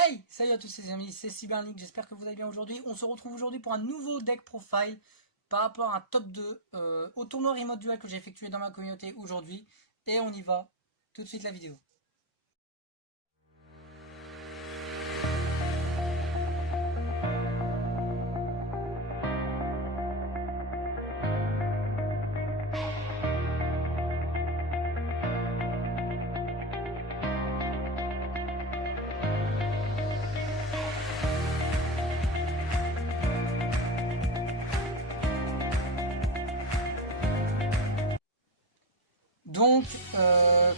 Hey, salut à tous les amis, c'est Cyberlink, j'espère que vous allez bien aujourd'hui. On se retrouve aujourd'hui pour un nouveau deck profile par rapport à un top 2 au tournoi Remote Duel que j'ai effectué dans ma communauté aujourd'hui. Et on y va, tout de suite la vidéo. Donc,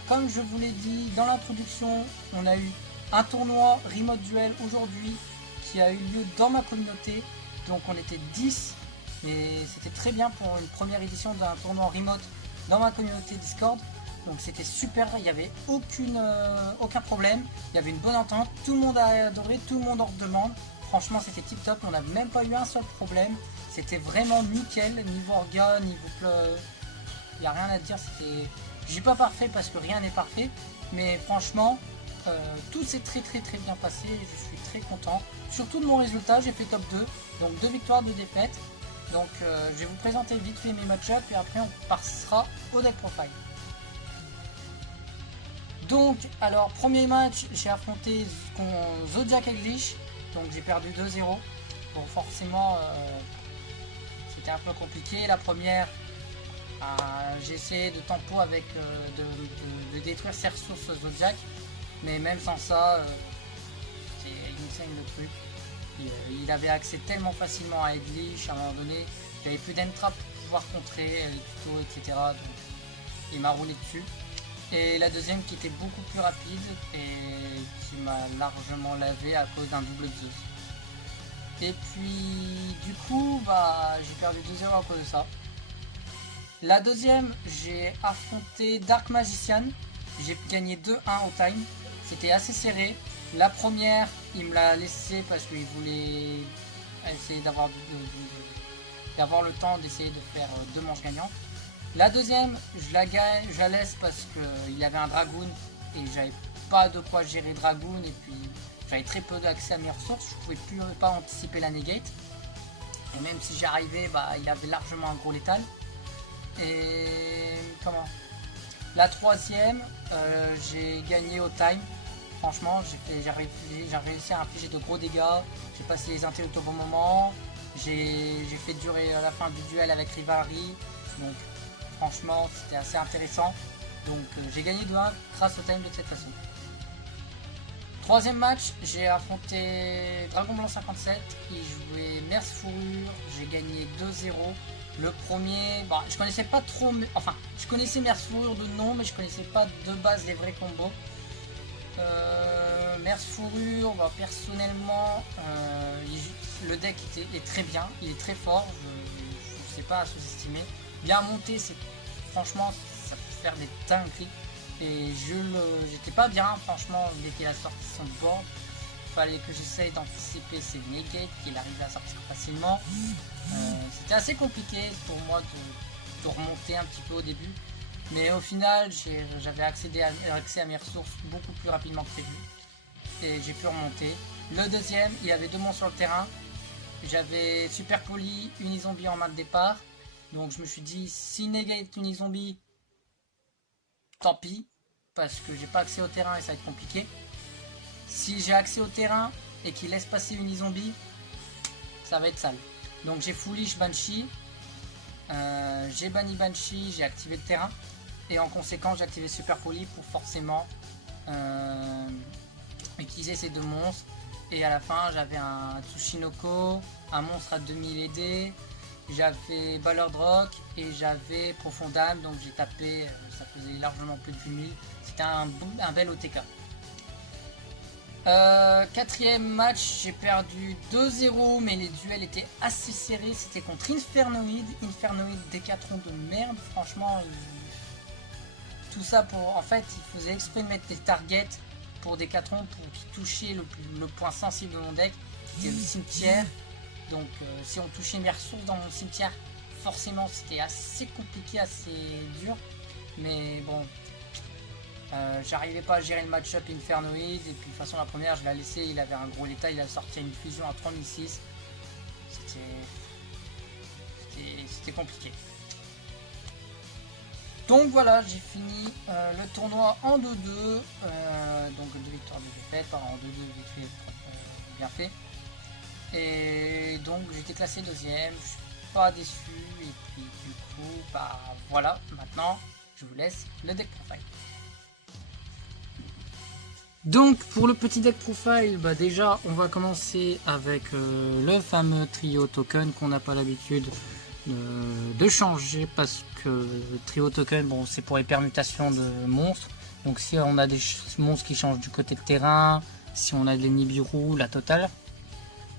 comme je vous l'ai dit dans l'introduction, on a eu un tournoi Remote Duel aujourd'hui qui a eu lieu dans ma communauté. Donc on était 10, mais c'était très bien pour une première édition d'un tournoi Remote dans ma communauté Discord. Donc c'était super, il n'y avait aucun problème, il y avait une bonne entente, tout le monde a adoré, tout le monde en demande. Franchement c'était tip top, on n'a même pas eu un seul problème. C'était vraiment nickel, niveau orga, niveau il n'y a rien à dire, c'était... Je dis pas parfait parce que rien n'est parfait, mais franchement, tout s'est très bien passé, je suis très content. Surtout de mon résultat, j'ai fait top 2, donc 2 victoires, 2 défaites. Donc je vais vous présenter vite fait mes match-up et après on passera au deck profile. Donc, alors, premier match, j'ai affronté Zodiac Eglish, donc j'ai perdu 2-0. Donc forcément, c'était un peu compliqué. La première, j'ai essayé de tempo avec de détruire ses ressources Zodiac, mais même sans ça, c'était insane le truc. Il avait accès tellement facilement à Eglish, à un moment donné, j'avais plus d'entrap pour pouvoir contrer les tutos, etc. Donc il m'a roulé dessus. Et la deuxième qui était beaucoup plus rapide et qui m'a largement lavé à cause d'un double Zeus. Et puis du coup, j'ai perdu 2-0 à cause de ça. La deuxième, j'ai affronté Dark Magician, j'ai gagné 2-1 au time, c'était assez serré. La première, il me l'a laissé parce qu'il voulait essayer d'avoir le temps d'essayer de faire 2 manches gagnantes. La deuxième, je la laisse parce qu'il avait un Dragoon et j'avais pas de quoi gérer Dragoon et puis j'avais très peu d'accès à mes ressources, je pouvais plus pas anticiper la negate. Et même si j'y arrivais, il avait largement un gros létal. Et comment? La troisième, j'ai gagné au time. Franchement, j'ai réussi à infliger de gros dégâts. J'ai passé les intellects au bon moment. J'ai fait durer la fin du duel avec Rivalry. Donc franchement, c'était assez intéressant. Donc j'ai gagné 2-1 grâce au time de cette façon. Troisième match, j'ai affronté Dragon Blanc 57. Il jouait Merce Fourrure. J'ai gagné 2-0. Le premier, je connaissais pas trop, enfin, je connaissais Merce Fourrure de nom, mais je connaissais pas de base les vrais combos. Merce Fourrure, personnellement, le deck est très bien, il est très fort, je ne sais pas à sous-estimer. Bien monté, franchement, ça peut faire des dingueries. Et j'étais pas bien, franchement, dès qu'il a sorti son board. Fallait que j'essaye d'anticiper ses negates, qu'il arrivait à sortir facilement. C'était assez compliqué pour moi de remonter un petit peu au début, mais au final j'avais accès à mes ressources beaucoup plus rapidement que prévu et j'ai pu remonter. Le deuxième, il y avait 2 monstres sur le terrain, j'avais Super Poli, Unizombie en main de départ, donc je me suis dit si negate Unizombie, tant pis, parce que j'ai pas accès au terrain et ça va être compliqué. Si j'ai accès au terrain et qu'il laisse passer Unizombie, ça va être sale. Donc j'ai foolish Banshee, j'ai banni Banshee, j'ai activé le terrain. Et en conséquence j'ai activé Super Poli pour forcément utiliser ces 2 monstres. Et à la fin j'avais un Tsushinoko, un monstre à 2000 ED, j'avais Ballard Rock et j'avais Profondam. Donc j'ai tapé, ça faisait largement plus de 8000. C'était un bel OTK. Quatrième match, j'ai perdu 2-0, mais les duels étaient assez serrés. C'était contre Infernoid Décathlon de merde. Franchement, tout ça pour... En fait, il faisait exprès de mettre des targets pour Décathlon pour qu'il touchait le point sensible de mon deck, qui était le cimetière. Donc, si on touchait mes ressources dans mon cimetière, forcément, c'était assez compliqué, assez dur. Mais bon, J'arrivais pas à gérer le match-up Infernoid, et puis de toute façon la première je l'ai laissé, il avait un gros état, il a sorti une fusion à 3006. C'était compliqué. Donc voilà, j'ai fini le tournoi en 2-2, donc 2 victoires, 2 défaites, pas en 2-2 vite fait, bien fait. Et donc j'étais classé deuxième, je suis pas déçu, et puis du coup, bah voilà, maintenant je vous laisse le deck profile. Donc pour le petit deck profile, bah déjà on va commencer avec le fameux trio token qu'on n'a pas l'habitude de changer, parce que trio token, bon, c'est pour les permutations de monstres. Donc si on a des monstres qui changent du côté de terrain, si on a des Nibiru, la totale.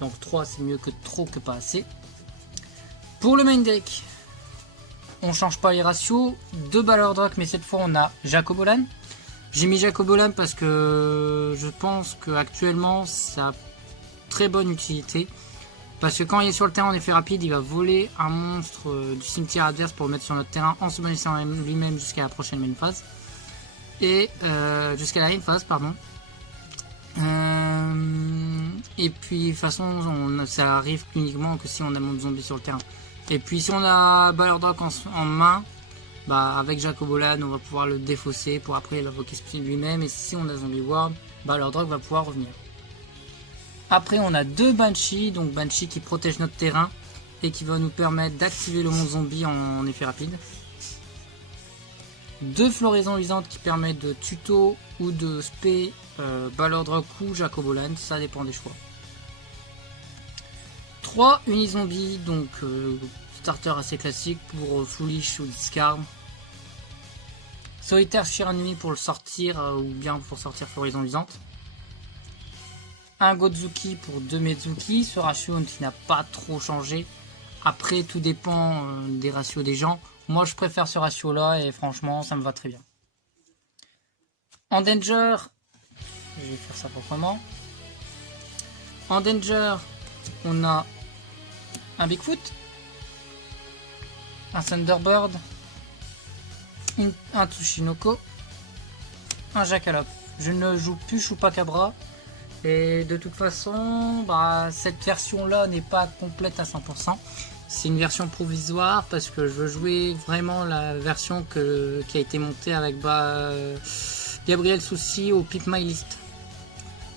Donc 3 c'est mieux que trop que pas assez. Pour le main deck, on change pas les ratios, 2 Balordrock, mais cette fois on a Jacobolan. J'ai mis Jacobolan parce que je pense qu'actuellement ça a très bonne utilité. Parce que quand il est sur le terrain en effet rapide, il va voler un monstre du cimetière adverse pour le mettre sur notre terrain en se bonissant lui-même jusqu'à la prochaine main phase. Et jusqu'à la main phase, pardon. Et puis de toute façon, ça arrive uniquement que si on a mon zombie sur le terrain. Et puis si on a Balordrock en main, bah avec Jacobolan, on va pouvoir le défausser pour après l'invoquer lui-même. Et si on a Zombie World, Balordrock va pouvoir revenir. Après on a 2 Banshee, donc Banshee qui protège notre terrain et qui va nous permettre d'activer le monde zombie en effet rapide. 2 Floraisons Luisantes qui permettent de tuto ou de spé Balordrock ou Jacobolan, ça dépend des choix. 3 Unizombies, donc starter assez classique pour Foolish ou Discard. Solitaire Shiranui pour le sortir ou bien pour sortir Floraison Luisante. Un Gozuki pour 2 Mezuki, ce ratio qui n'a pas trop changé. Après tout dépend des ratios des gens. Moi je préfère ce ratio là et franchement ça me va très bien. En Danger, je vais faire ça proprement. En Danger, on a un Bigfoot, un Thunderbird, un Tsushinoko, un Jackalope. Je ne joue plus Chupacabra. Et de toute façon, bah, cette version-là n'est pas complète à 100%. C'est une version provisoire parce que je veux jouer vraiment la version qui a été montée avec Gabriel Soucy au Pick My List.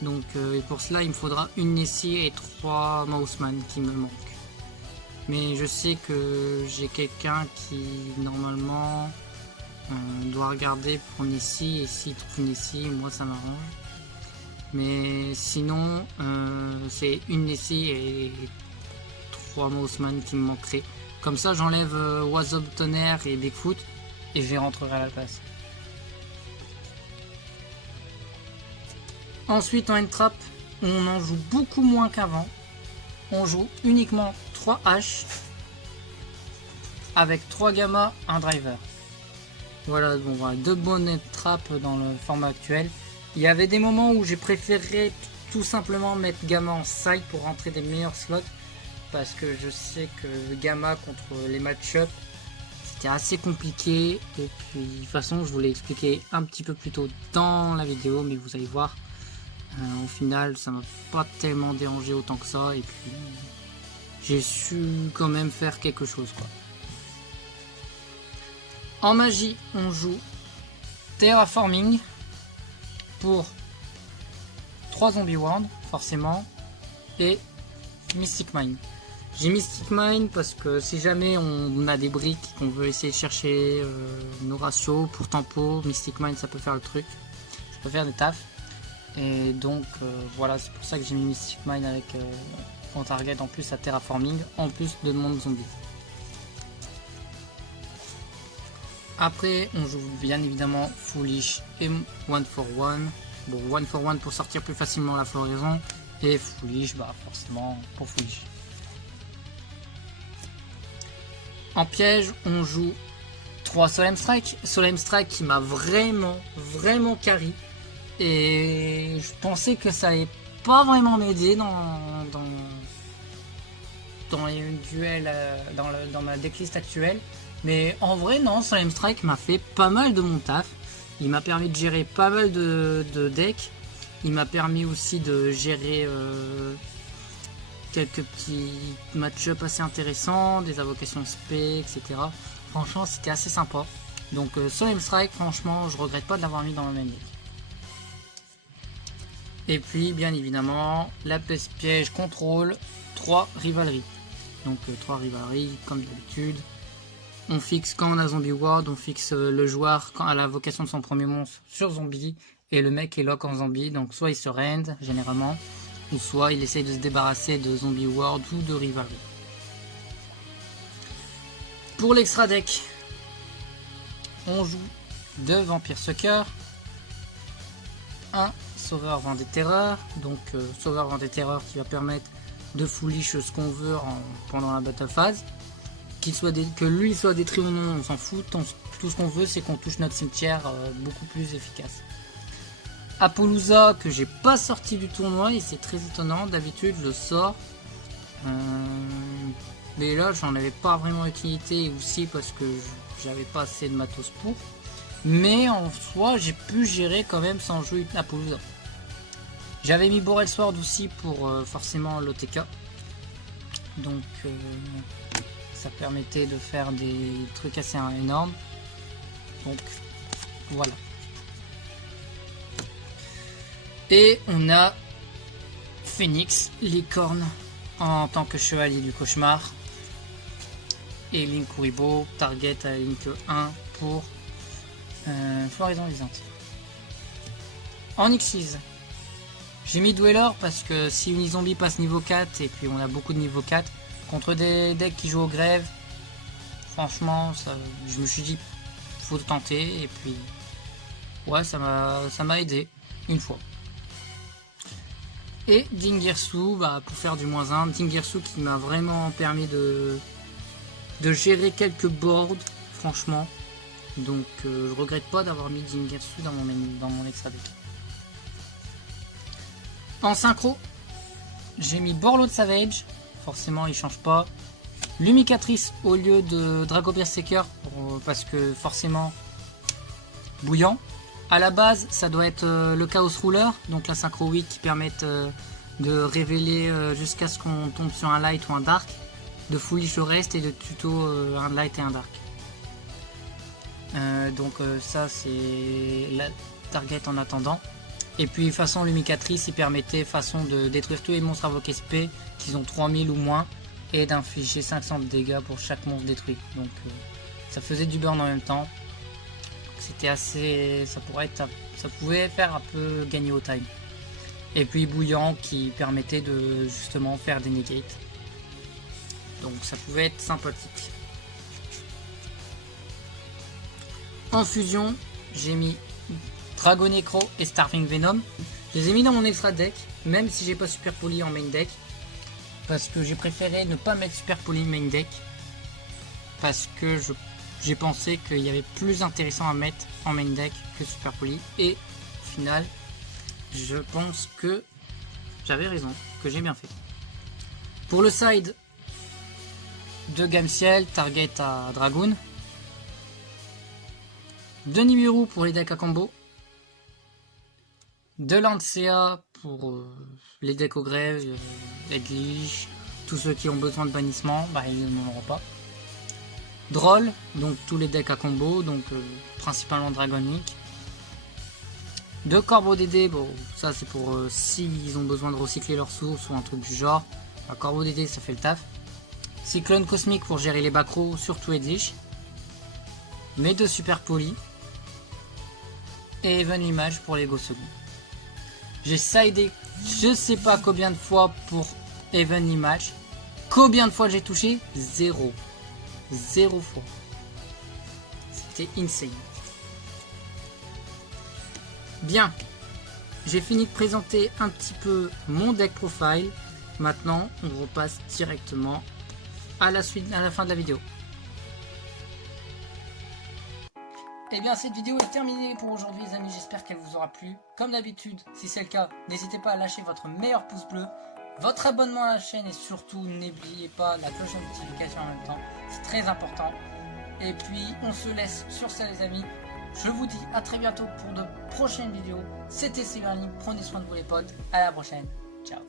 Donc et pour cela, il me faudra une Nessie et 3 Mouseman qui me manquent. Mais je sais que j'ai quelqu'un qui normalement doit regarder pour Nessie, et s'il trouve Nessie, moi ça m'arrange. Mais sinon, c'est une Nessie et 3 Mouseman qui me manqueraient. Comme ça, j'enlève Oiseau de Tonnerre et Bigfoot et je les rentrerai à la place. Ensuite, en N-Trap, on en joue beaucoup moins qu'avant. On joue uniquement 3 H avec 3 Gamma, un Driver. Voilà, bon, voilà, 2 bonnes N-Trap dans le format actuel. Il y avait des moments où j'ai préféré tout simplement mettre Gamma en side pour rentrer des meilleurs slots. Parce que je sais que le Gamma contre les match-up, c'était assez compliqué. Et puis de toute façon, je vous l'ai expliqué un petit peu plus tôt dans la vidéo. Mais vous allez voir, au final, ça m'a pas tellement dérangé autant que ça. Et puis, j'ai su quand même faire quelque chose, quoi. En magie, on joue Terraforming pour 3 Zombie World, forcément, et Mystic Mine. J'ai Mystic Mine parce que si jamais on a des briques qu'on veut essayer de chercher nos ratios pour tempo, Mystic Mine ça peut faire le truc, ça peut faire des tafs. Et donc voilà, c'est pour ça que j'ai mis Mystic Mine avec en target en plus à Terraforming, en plus de monde zombie. Après on joue bien évidemment Foolish et One for One. Bon, One for One pour sortir plus facilement la floraison, et Foolish, bah forcément pour Foolish. En piège, on joue 3 Solemn Strike. Solemn Strike qui m'a vraiment carry. Et je pensais que ça allait pas vraiment m'aider dans les duels, dans ma decklist actuelle. Mais en vrai, non, Solemn Strike m'a fait pas mal de mon taf. Il m'a permis de gérer pas mal de decks. Il m'a permis aussi de gérer quelques petits match-up assez intéressants, des invocations spé, etc. Franchement, c'était assez sympa. Donc Solemn Strike, franchement, je regrette pas de l'avoir mis dans le main deck. Et puis, bien évidemment, la piège contrôle, 3 rivaleries. Donc 3 rivaleries, comme d'habitude. On fixe quand on a Zombie Ward, on fixe le joueur quand à la vocation de son premier monstre sur Zombie. Et le mec est lock en Zombie, donc soit il se rend, généralement, ou soit il essaye de se débarrasser de Zombie Ward ou de rivalerie. Pour l'extra deck, on joue 2 Vampire Sucker, un Sauveur Vent des Terreurs, donc Sauveur Vent des Terreurs qui va permettre de foolish ce qu'on veut pendant la battle phase. Que lui soit détruit ou non, on s'en fout, tout ce qu'on veut c'est qu'on touche notre cimetière beaucoup plus efficace. Apollousa que j'ai pas sorti du tournoi et c'est très étonnant, d'habitude je le sors. Mais là j'en avais pas vraiment utilité aussi parce que j'avais pas assez de matos pour. Mais en soi j'ai pu gérer quand même sans jouer Apollousa. J'avais mis Borel Sword aussi pour forcément l'OTK. Donc ça permettait de faire des trucs assez énormes. Donc voilà. Et on a Phoenix, Licorne en tant que chevalier du cauchemar. Et Link Kuribo, target à Link 1 pour Floraison Visante. En Xyz, j'ai mis Dweller parce que si Unizombie passe niveau 4 et puis on a beaucoup de niveau 4 contre des decks qui jouent aux grèves, franchement je me suis dit faut tenter et puis ouais ça m'a aidé une fois. Et Dingirsu pour faire du -1, Dingirsu qui m'a vraiment permis de gérer quelques boards franchement, donc je regrette pas d'avoir mis Dingirsu dans mon extra deck. En synchro, j'ai mis Borloo Savage, forcément il change pas. Lumicatrice au lieu de Drago Berserker parce que forcément bouillant. À la base, ça doit être le Chaos Ruler, donc la synchro 8 qui permettent de révéler jusqu'à ce qu'on tombe sur un light ou un dark, de foolish le reste et de tuto un light et un dark. Donc ça c'est la target en attendant. Et puis façon Lumicatrice, il permettait façon de détruire tous les monstres invoqués SP qui ont 3000 ou moins et d'infliger 500 de dégâts pour chaque monstre détruit. Donc ça faisait du burn en même temps. C'était assez, ça pouvait faire un peu gagner au time. Et puis bouillant qui permettait de justement faire des negates. Donc ça pouvait être sympathique. En fusion, j'ai mis Dragon Necro et Starving Venom. Je les ai mis dans mon extra deck, même si j'ai pas Super Poly en main deck. Parce que j'ai préféré ne pas mettre Super Poly main deck. Parce que j'ai pensé qu'il y avait plus intéressant à mettre en main deck que Super Poly. Et au final, je pense que j'avais raison, que j'ai bien fait. Pour le side de Gamciel, target à Dragoon. De Nibiru pour les decks à combo. De Lancea pour les decks aux grèves, Edlich, tous ceux qui ont besoin de bannissement, ils n'en auront pas. Droll, donc tous les decks à combo, donc principalement Dragon Link. De Corbeau DD, bon ça c'est pour s'ils ont besoin de recycler leurs sources ou un truc du genre. Corbeau DD ça fait le taf. Cyclone Cosmique pour gérer les backrows, surtout Edlich. Mes 2 Super Poly. Et Even Image pour les Go Second. J'ai sidé je sais pas combien de fois pour Even Image. Combien de fois j'ai touché? 0. 0 fois. C'était insane. Bien. J'ai fini de présenter un petit peu mon deck profile. Maintenant, on repasse directement à la fin de la vidéo. Et bien cette vidéo est terminée pour aujourd'hui les amis, j'espère qu'elle vous aura plu. Comme d'habitude, si c'est le cas, n'hésitez pas à lâcher votre meilleur pouce bleu, votre abonnement à la chaîne et surtout n'oubliez pas la cloche de notification en même temps, c'est très important. Et puis on se laisse sur ça les amis, Je vous dis à très bientôt pour de prochaines vidéos. C'était Sylvain, prenez soin de vous les potes. À la prochaine. Ciao.